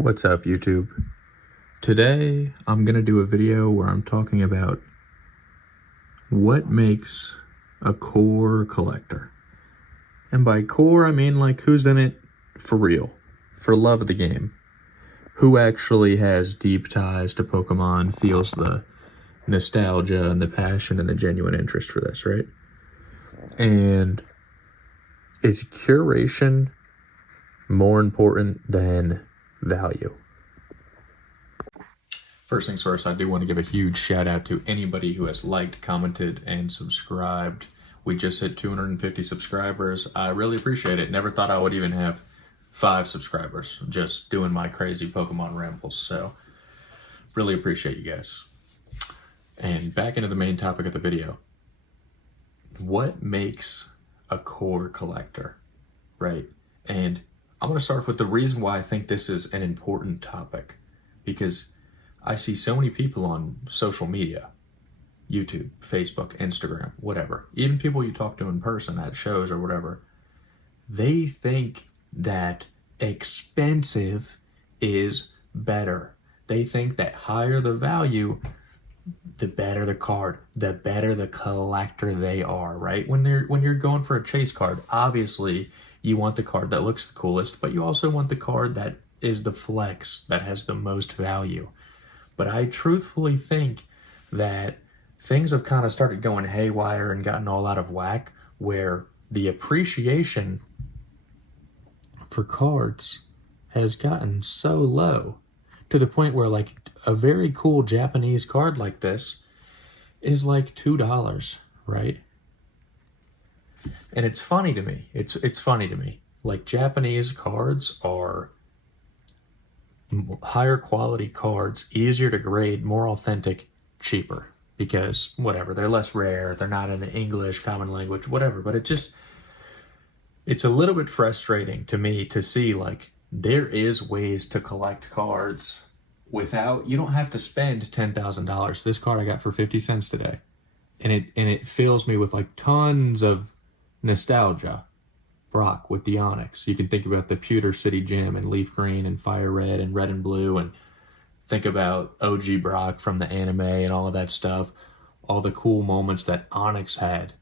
What's up, YouTube? Today, I'm gonna do a video where I'm talking about what makes a core collector. And by core, I mean like who's in it for real, for love of the game. Who actually has deep ties to Pokemon, feels the nostalgia and the passion and the genuine interest for this, right? And is curation more important than value? First things first, I do want to give a huge shout out to anybody who has liked, commented, and subscribed. We just hit 250 subscribers. I really appreciate it. Never thought I would even have 5 subscribers just doing my crazy Pokemon rambles. So really appreciate you guys. And back into the main topic of the video. What makes a core collector, right? And I'm going to start with the reason why I think this is an important topic, because I see so many people on social media, YouTube, Facebook, Instagram, whatever, even people you talk to in person at shows or whatever, they think that expensive is better. They think that higher the value, the better the card, the better the collector they are, right? When you're going for a chase card, obviously you want the card that looks the coolest, but you also want the card that is the flex, that has the most value. But I truthfully think that things have kind of started going haywire and gotten all out of whack, where the appreciation for cards has gotten so low to the point where like a very cool Japanese card like this is like $2, right? And it's funny to me. It's funny to me. Like, Japanese cards are higher quality cards, easier to grade, more authentic, cheaper, because whatever, they're less rare, they're not in the English common language, whatever. But it's a little bit frustrating to me to see like there is ways to collect cards without, you don't have to spend $10,000. This card I got for 50 cents today, and it fills me with like tons of nostalgia. Brock with the Onyx. You can think about the Pewter City Gym and Leaf Green and Fire Red and Red and Blue, and think about OG Brock from the anime and all of that stuff. All the cool moments that Onyx had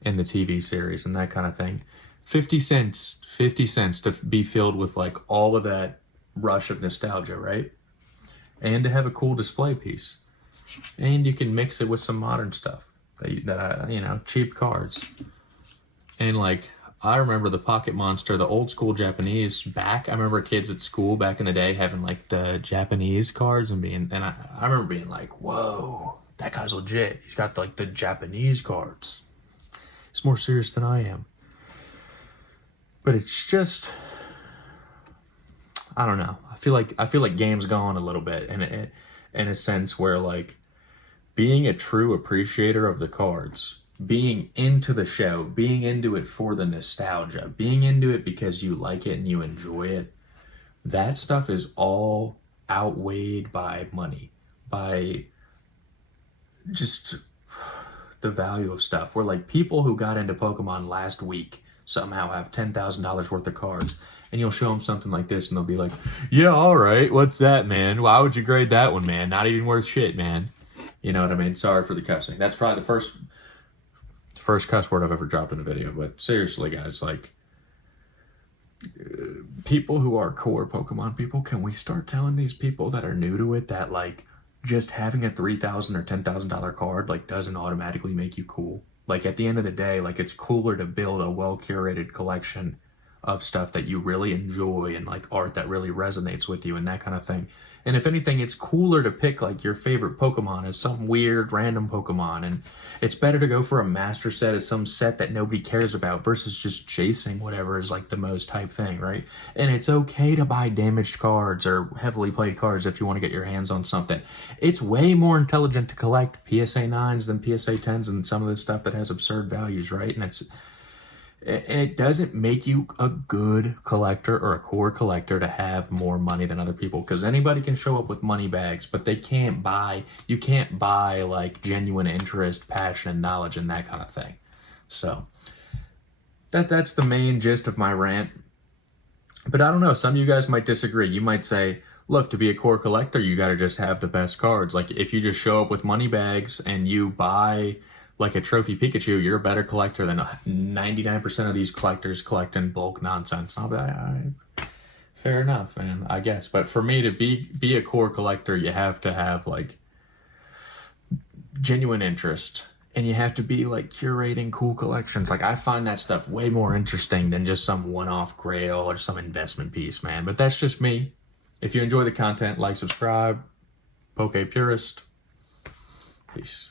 in the TV series and that kind of thing. 50 cents to be filled with like all of that rush of nostalgia, right? And to have a cool display piece. And you can mix it with some modern stuff cheap cards. And like, I remember the Pocket Monster, the old school Japanese back. I remember kids at school back in the day having like the Japanese cards and I remember being like, whoa, that guy's legit. He's got like the Japanese cards. It's more serious than I am. But it's just, I don't know. I feel like game's gone a little bit in a sense where like being a true appreciator of the cards, being into the show, being into it for the nostalgia, being into it because you like it and you enjoy it, that stuff is all outweighed by money, by just the value of stuff. Where like people who got into Pokemon last week somehow have $10,000 worth of cards, and you'll show them something like this and they'll be like, yeah, all right, what's that, man? Why would you grade that one, man? Not even worth shit, man. You know what I mean? Sorry for the cussing. That's probably the first cuss word I've ever dropped in a video. But seriously, guys, like, people who are core Pokemon people, can we start telling these people that are new to it that like just having a $3,000 or $10,000 card like doesn't automatically make you cool? Like, at the end of the day, like, it's cooler to build a well-curated collection of stuff that you really enjoy and like art that really resonates with you and that kind of thing. And if anything, it's cooler to pick like your favorite Pokemon as some weird random Pokemon, and it's better to go for a master set as some set that nobody cares about versus just chasing whatever is like the most hype thing, right? And it's okay to buy damaged cards or heavily played cards if you want to get your hands on something. It's way more intelligent to collect PSA 9s than PSA 10s and some of the stuff that has absurd values, right? And it doesn't make you a good collector or a core collector to have more money than other people, because anybody can show up with money bags, but you can't buy like genuine interest, passion, and knowledge and that kind of thing. So that's the main gist of my rant. But I don't know, some of you guys might disagree. You might say, look, to be a core collector, you got to just have the best cards. Like, if you just show up with money bags and you buy like a trophy Pikachu, you're a better collector than 99% of these collectors collecting bulk nonsense. I'll be like, all right, fair enough, man, I guess. But for me to be a core collector, you have to have like genuine interest, and you have to be like curating cool collections. Like, I find that stuff way more interesting than just some one-off grail or some investment piece, man. But that's just me. If you enjoy the content, like, subscribe. Poke Purist. Peace.